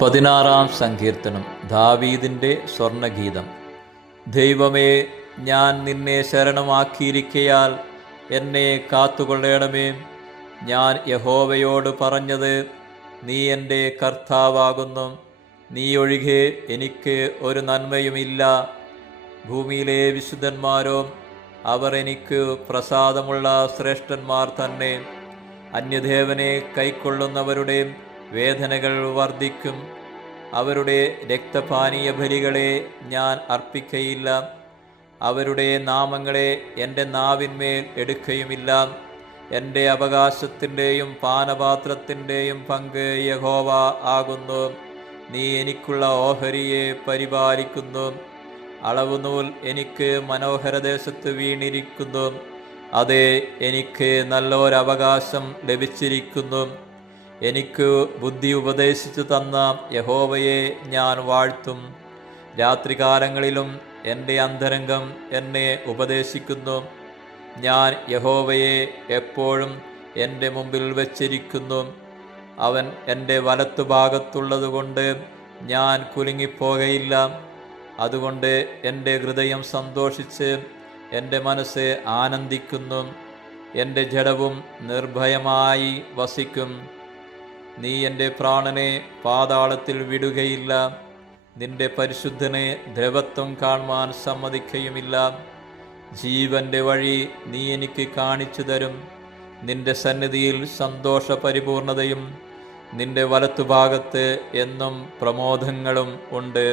16-ാം സങ്കീർത്തനം. ദാവീദിൻ്റെ സ്വർണ്ണഗീതം. ദൈവമേ, ഞാൻ നിന്നെ ശരണമാക്കിയിരിക്കയാൽ എന്നെ കാത്തുകൊള്ളണമേ. ഞാൻ യഹോവയോട് പറഞ്ഞത്, നീ എൻ്റെ കർത്താവാകുന്നു. നീ ഒഴികെ എനിക്ക് ഒരു നന്മയുമില്ല. ഭൂമിയിലെ വിശുദ്ധന്മാരോ അവർ എനിക്ക് പ്രസാദമുള്ള ശ്രേഷ്ഠന്മാർ തന്നെ. അന്യദേവനെ കൈക്കൊള്ളുന്നവരുടെ വേദനകൾ വർദ്ധിക്കും. അവരുടെ രക്തപാനീയ ബലികളെ ഞാൻ അർപ്പിക്കയില്ല. അവരുടെ നാമങ്ങളെ എൻ്റെ നാവിന്മേൽ എടുക്കുകയുമില്ല. എൻ്റെ അവകാശത്തിൻ്റെയും പാനപാത്രത്തിൻ്റെയും പങ്ക് യഹോവ ആകുന്നു. നീ എനിക്കുള്ള ഓഹരിയെ പരിപാലിക്കുന്നു. അളവുനൂൽ എനിക്ക് മനോഹരദേശത്ത് വീണിരിക്കുന്നു. അതെ, എനിക്ക് നല്ലൊരവകാശം ലഭിച്ചിരിക്കുന്നു. എനിക്ക് ബുദ്ധി ഉപദേശിച്ചു തന്ന യഹോവയെ ഞാൻ വാഴ്ത്തും. രാത്രികാലങ്ങളിലും എൻ്റെ അന്തരംഗം എന്നെ ഉപദേശിക്കുന്നു. ഞാൻ യഹോവയെ എപ്പോഴും എൻ്റെ മുമ്പിൽ വച്ചിരിക്കുന്നു. അവൻ എൻ്റെ വലത്തുഭാഗത്തുള്ളതുകൊണ്ട് ഞാൻ കുലുങ്ങിപ്പോകയില്ല. അതുകൊണ്ട് എൻ്റെ ഹൃദയം സന്തോഷിച്ച് എൻ്റെ മനസ്സ് ആനന്ദിക്കുന്നു. എൻ്റെ ജഡവും നിർഭയമായി വസിക്കും. നീ എൻ്റെ പ്രാണനെ പാതാളത്തിൽ വിടുകയില്ല. നിന്റെ പരിശുദ്ധനെ ദ്രവത്വം കാണുവാൻ സമ്മതിക്കുകയുമില്ല. ജീവൻ്റെ വഴി നീ എനിക്ക് കാണിച്ചു തരും. നിന്റെ സന്നിധിയിൽ സന്തോഷ പരിപൂർണതയും നിന്റെ വലത്തുഭാഗത്ത് എന്നും പ്രമോദങ്ങളും ഉണ്ട്.